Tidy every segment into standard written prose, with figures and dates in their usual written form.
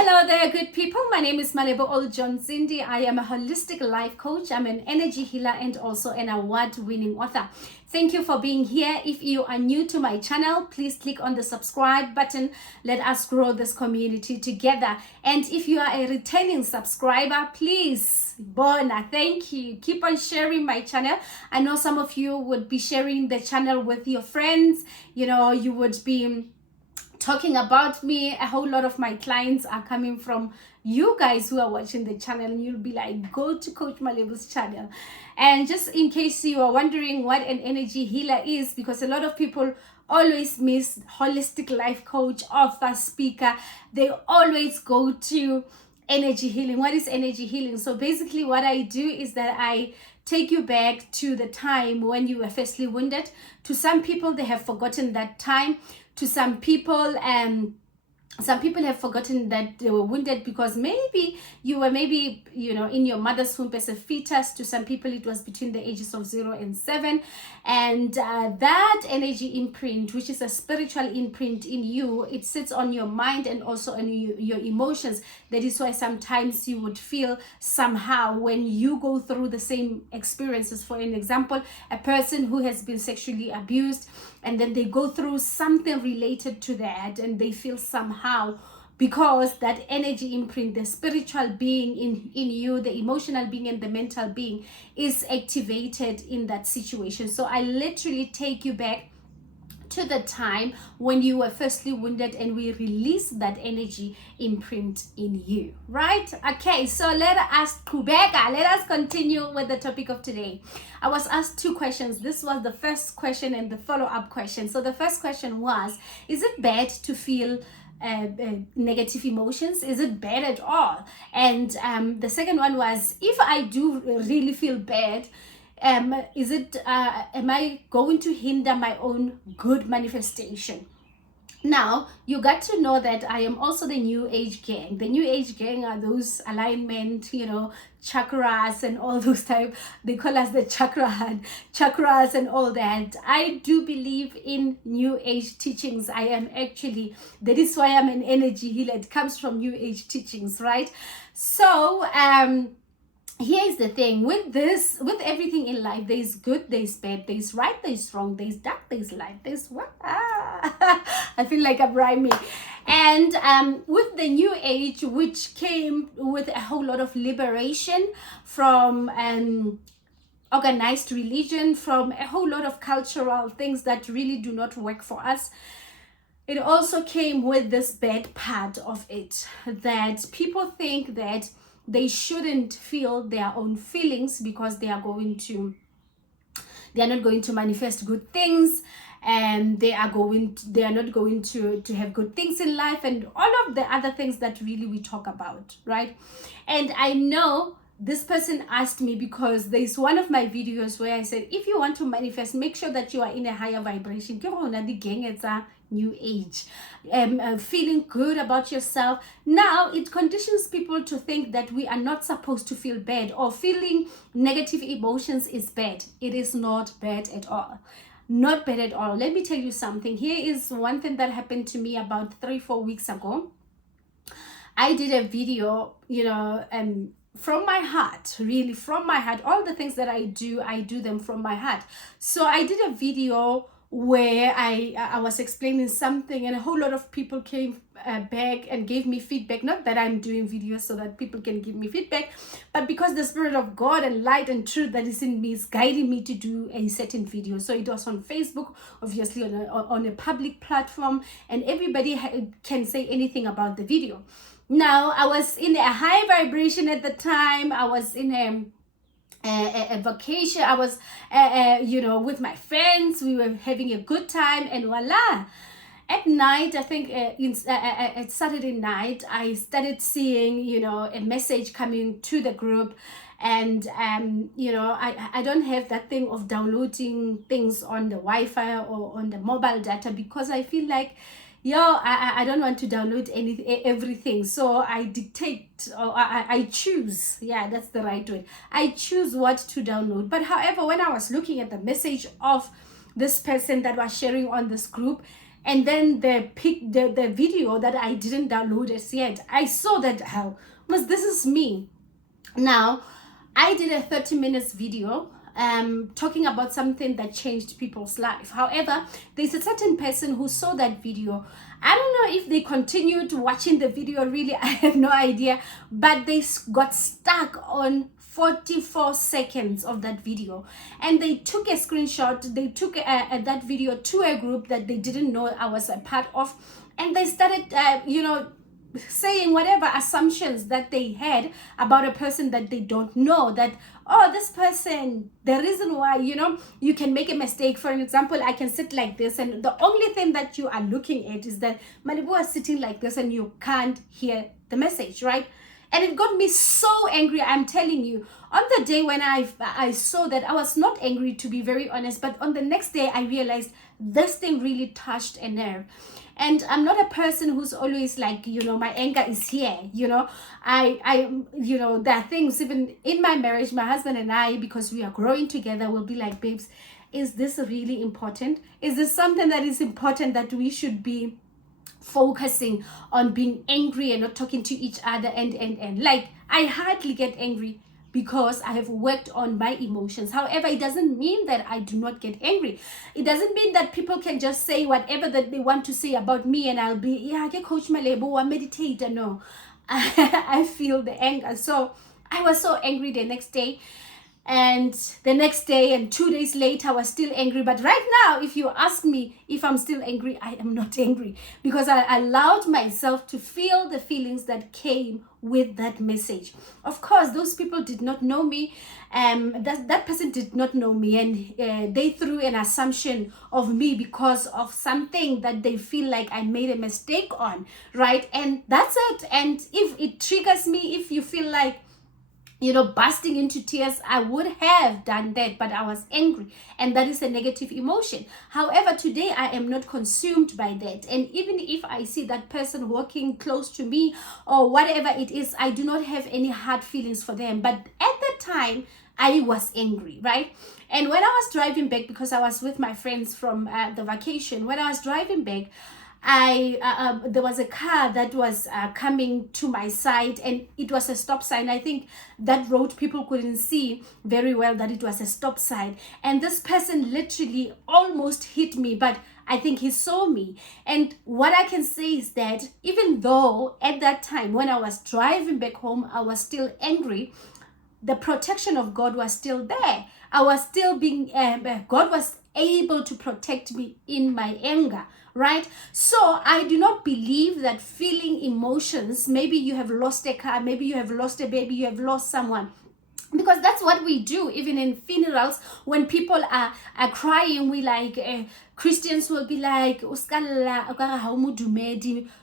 Hello there, good people. My name is Malebo Oljonzindi. I am a holistic life coach. I'm an energy healer and also an award-winning author. Thank you for being here. If you are new to my channel, please click on the subscribe button. Let us grow this community together. And if you are a returning subscriber, please, Bona, thank you. Keep on sharing my channel. I know some of you would be sharing the channel with your friends. You would be talking about me. A whole lot of my clients are coming from you guys who are watching the channel, and you'll be like, go to Coach Malebo's channel. And just in case you are wondering what an energy healer is, because a lot of people always miss holistic life coach, author, speaker, they always go to energy healing. What is energy healing? So basically what I do is that I take you back to the time when you were firstly wounded. To some people, they have forgotten that time. To some people have forgotten that they were wounded because maybe you were in your mother's womb as a fetus. To some people it was between the ages of 0 and 7, and that energy imprint, which is a spiritual imprint in you, it sits on your mind and also on your emotions. That is why sometimes you would feel somehow when you go through the same experiences. For an example, a person who has been sexually abused, and then they go through something related to that, and they feel somehow, because that energy imprint, the spiritual being in you, the emotional being and the mental being is activated in that situation. So I literally take you back to the time when you were firstly wounded, and we release that energy imprint in you, right? Okay, so let us continue with the topic of today. I was asked two questions. This was the first question and the follow-up question. So the first question was, is it bad to feel negative emotions? Is it bad at all? And the second one was, if I do really feel bad, am I going to hinder my own good manifestation? Now, you got to know that I am also the New Age gang. The New Age gang are those alignment, chakras and all those type. They call us the chakras and all that. I do believe in New Age teachings. That is why I'm an energy healer. It comes from New Age teachings, right? So, here is the thing with everything in life. There's good, there's bad, there's right, there's wrong, there's dark, there's light, there's what? I feel like I'm rhyming. And with the New Age, which came with a whole lot of liberation from organized religion, from a whole lot of cultural things that really do not work for us, it also came with this bad part of it, that people think that they shouldn't feel their own feelings because they are not going to manifest good things, and they are not going to have good things in life, and all of the other things that really we talk about, right? And I know this person asked me, because there's one of my videos where I said, if you want to manifest, make sure that you are in a higher vibration. It's a New Age, feeling good about yourself. Now it conditions people to think that we are not supposed to feel bad, or feeling negative emotions is bad. It is not bad at all. Not bad at all. Let me tell you something. Here is one thing that happened to me about 3-4 weeks ago. I did a video, from my heart, really from my heart. All the things that I do them from my heart. So I did a video where I was explaining something, and a whole lot of people came back and gave me feedback. Not that I'm doing videos so that people can give me feedback, but because the Spirit of God and light and truth that is in me is guiding me to do a certain video. So it was on Facebook, obviously on a public platform, and everybody can say anything about the video. Now, I was in a high vibration at the time. I was in a vacation. I was with my friends. We were having a good time, and voila, at night, I think at Saturday night, I started seeing a message coming to the group. And I don't have that thing of downloading things on the Wi-Fi or on the mobile data, because I feel like I don't want to download everything. So I dictate, or I choose. Yeah, that's the right word. I choose what to download. But however, when I was looking at the message of this person that was sharing on this group, and then the video that I didn't download as yet, I saw that, how this is me. Now, I did a 30 minutes video talking about something that changed people's life. However, there's a certain person who saw that video. I don't know if they continued watching the video, really, I have no idea, but they got stuck on 44 seconds of that video, and they took a screenshot. They took that video to a group that they didn't know I was a part of, and they started saying whatever assumptions that they had about a person that they don't know, that, oh, this person, the reason why, you can make a mistake. For an example, I can sit like this, and the only thing that you are looking at is that Malibu is sitting like this and you can't hear the message, right? And it got me so angry, I'm telling you. On the day when I saw that, I was not angry, to be very honest, but on the next day I realized this thing really touched a nerve. And I'm not a person who's always like, my anger is here, I there are things, even in my marriage, my husband and I, because we are growing together, will be like, babes, is this really important? Is this something that is important that we should be focusing on being angry and not talking to each other? And like, I hardly get angry because I have worked on my emotions. However, it doesn't mean that I do not get angry. It doesn't mean that people can just say whatever that they want to say about me and I'll be, yeah, I get Coach Malebo or meditator. No, I feel the anger. So I was so angry the next day. And the next day and 2 days later, I was still angry. But right now, if you ask me if I'm still angry, I am not angry, because I allowed myself to feel the feelings that came with that message. Of course, those people did not know me. That person did not know me, and they threw an assumption of me because of something that they feel like I made a mistake on, right? And that's it. And if it triggers me, if you feel like, bursting into tears, I would have done that, but I was angry, and that is a negative emotion. However, today I am not consumed by that, and even if I see that person walking close to me or whatever it is, I do not have any hard feelings for them. But at that time, I was angry, right? And when I was driving back, because I was with my friends from the vacation, when I was driving back, there was a car that was coming to my side, and it was a stop sign. I think that road people couldn't see very well that it was a stop sign, and this person literally almost hit me, but I think he saw me. And what I can say is that even though at that time when I was driving back home, I was still angry, the protection of God was still there. I was still being, God was able to protect me in my anger, right? So I do not believe that feeling emotions, maybe you have lost a car, maybe you have lost a baby, you have lost someone, because that's what we do. Even in funerals, when people are crying, we like, Christians will be like,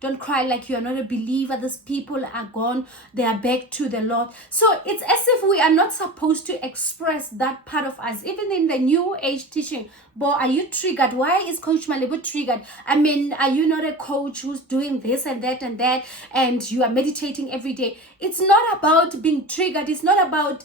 don't cry like you are not a believer. These people are gone. They are back to the Lord. So it's as if we are not supposed to express that part of us. Even in the New Age teaching, but are you triggered? Why is Coach Malebo triggered? I mean, are you not a coach who's doing this and that and that, and you are meditating every day? It's not about being triggered. It's not about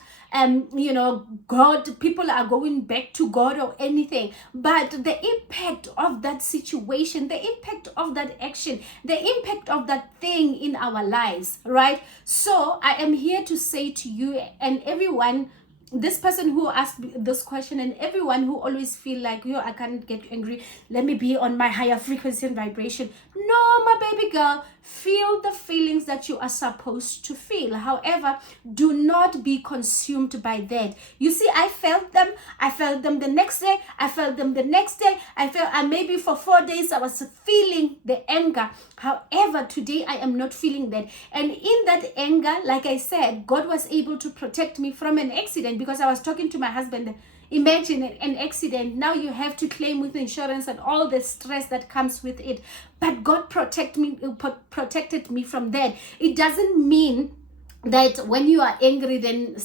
God, people are going back to God or anything, but the impact of that situation, the impact of that action, the impact of that thing in our lives, right? So I am here to say to you and everyone, this person who asked this question, and everyone who always feel like, I can't get angry, let me be on my higher frequency and vibration. No, my baby girl, feel the feelings that you are supposed to feel. However, do not be consumed by that. You see, I felt them the next day, I felt them the next day, and maybe for 4 days I was feeling the anger. However, today I am not feeling that. And in that anger, like I said, God was able to protect me from an accident, because I was talking to my husband. Imagine an accident. Now you have to claim with insurance and all the stress that comes with it. But God protected me from that. It doesn't mean that when you are angry, then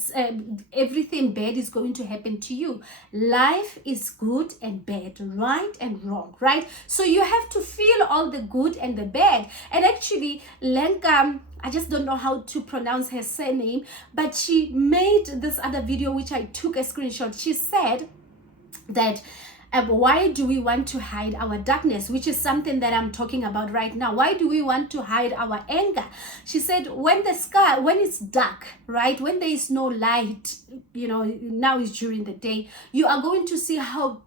everything bad is going to happen to you. Life is good and bad, right and wrong, right? So you have to feel all the good and the bad. And actually, Lenka, I just don't know how to pronounce her surname, but she made this other video which I took a screenshot. She said that Why do we want to hide our darkness, which is something that I'm talking about right now? Why do we want to hide our anger? She said, when it's dark, right, when there is no light, now is during the day, you are going to see how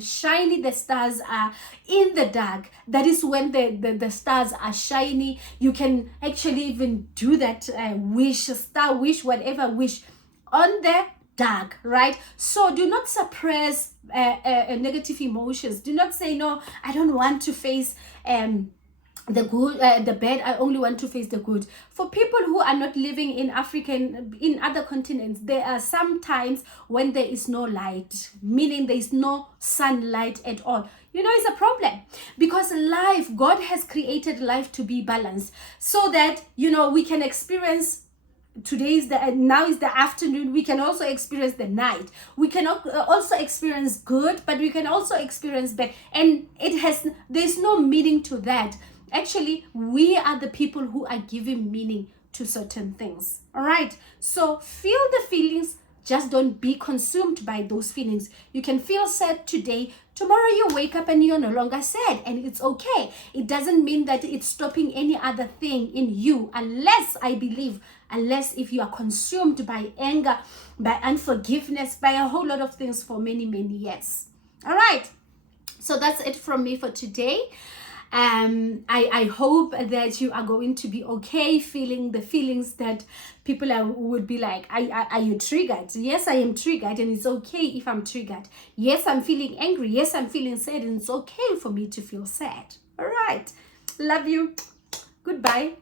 shiny the stars are in the dark. That is when the stars are shiny. You can actually even do that star wish, whatever wish, on the dark, right? So do not suppress negative emotions. Do not say, no, I don't want to face the good, the bad. I only want to face the good. For people who are not living in other continents, there are some times when there is no light, meaning there is no sunlight at all. It's a problem, because God has created life to be balanced, so that we can experience. Now is the afternoon. We can also experience the night. We can also experience good, but we can also experience bad, and there's no meaning to that. Actually, we are the people who are giving meaning to certain things. All right, so feel the feelings, just don't be consumed by those feelings. You can feel sad today, tomorrow you wake up and you're no longer sad, and it's okay. It doesn't mean that it's stopping any other thing in you, unless if you are consumed by anger, by unforgiveness, by a whole lot of things for many, many years. All right, so that's it from me for today. I hope that you are going to be okay feeling the feelings that people would be like, are you triggered? Yes, I am triggered, and it's okay if I'm triggered. Yes, I'm feeling angry. Yes, I'm feeling sad, and it's okay for me to feel sad. All right, love you. Goodbye.